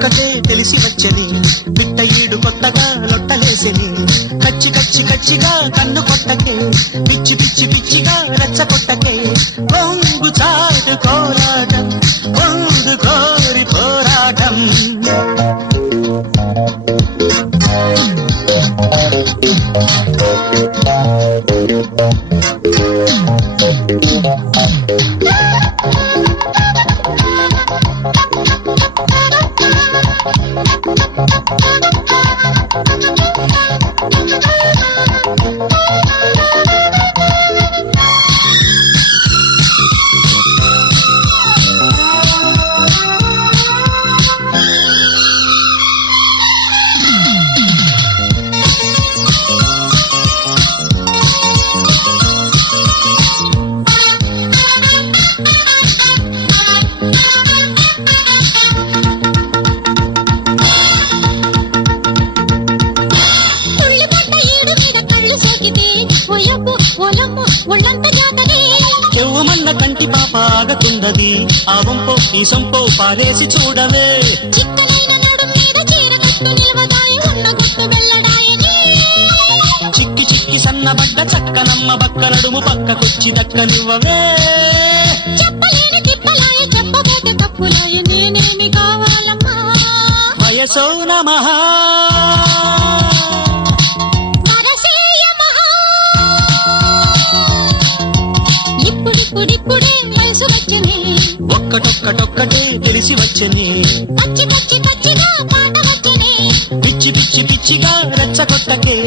ఒక్కటొక్కటే తెలిసి వచ్చని పిట్ట ఈడు కొత్తగా లొట్టలేసని కచ్చి కచ్చి కచ్చిగా కన్ను కొట్టకే పిచ్చి పిచ్చి పిచ్చిగా రెచ్చ కొట్టకే పొంగు చాటు కోలాటం పొంగు కోరి పోరాటం చెవుమన్న కంటి పాప ఆగకుండది ఆ వంపో ఈ సొంపో పారేసి చూడవే చిక్కి చిక్కి సన్నబడ్డ చక్కనమ్మ బక్క నడుము పక్కకొచ్చి దక్కనివ్వవే వయసో నమః ఇప్పుడిప్పుడే వయసు వచ్చని ఒక్కటొక్కటొక్కటే తెలిసి వచ్చని పచ్చి పచ్చి పచ్చిగా పాట వచ్చని పిచ్చి పిచ్చి పిచ్చిగా రెచ్చగొట్టకే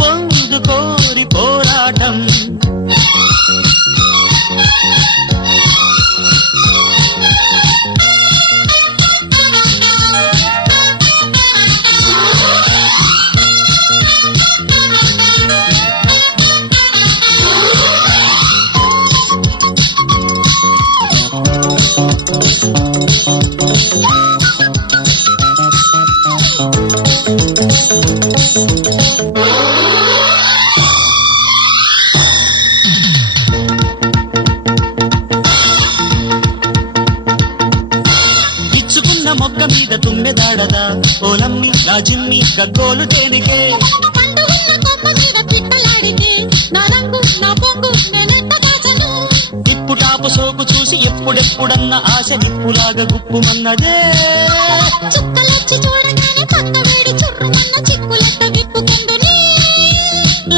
పొంగు కోరి పోరాటం మొక్క మీద తుమ్మెదాడదా ఓలమ్మి రాజిమ్మి గగ్గోలు తేనికే ఇప్పుటాపు సోకు చూసి ఎప్పుడెప్పుడన్న ఆశ నిప్పులాగా గుప్పుమన్నదే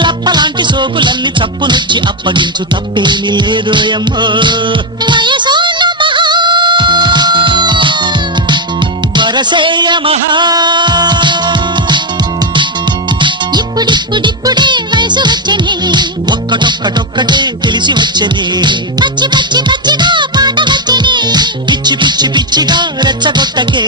లప్పలాంటి సోకులన్నీ చప్పునొచ్చి అప్పగించు తప్పేమి లేదోయమ్మో వరసేయమహా ఇప్పుడిప్పుడే వయసు వచ్చని ఒక్కటొక్కటొక్కటే తెలిసి వచ్చని పచ్చి పచ్చి పచ్చిగా పాట వచ్చని పిచ్చి పిచ్చి పిచ్చిగా రెచ్చగొట్టకే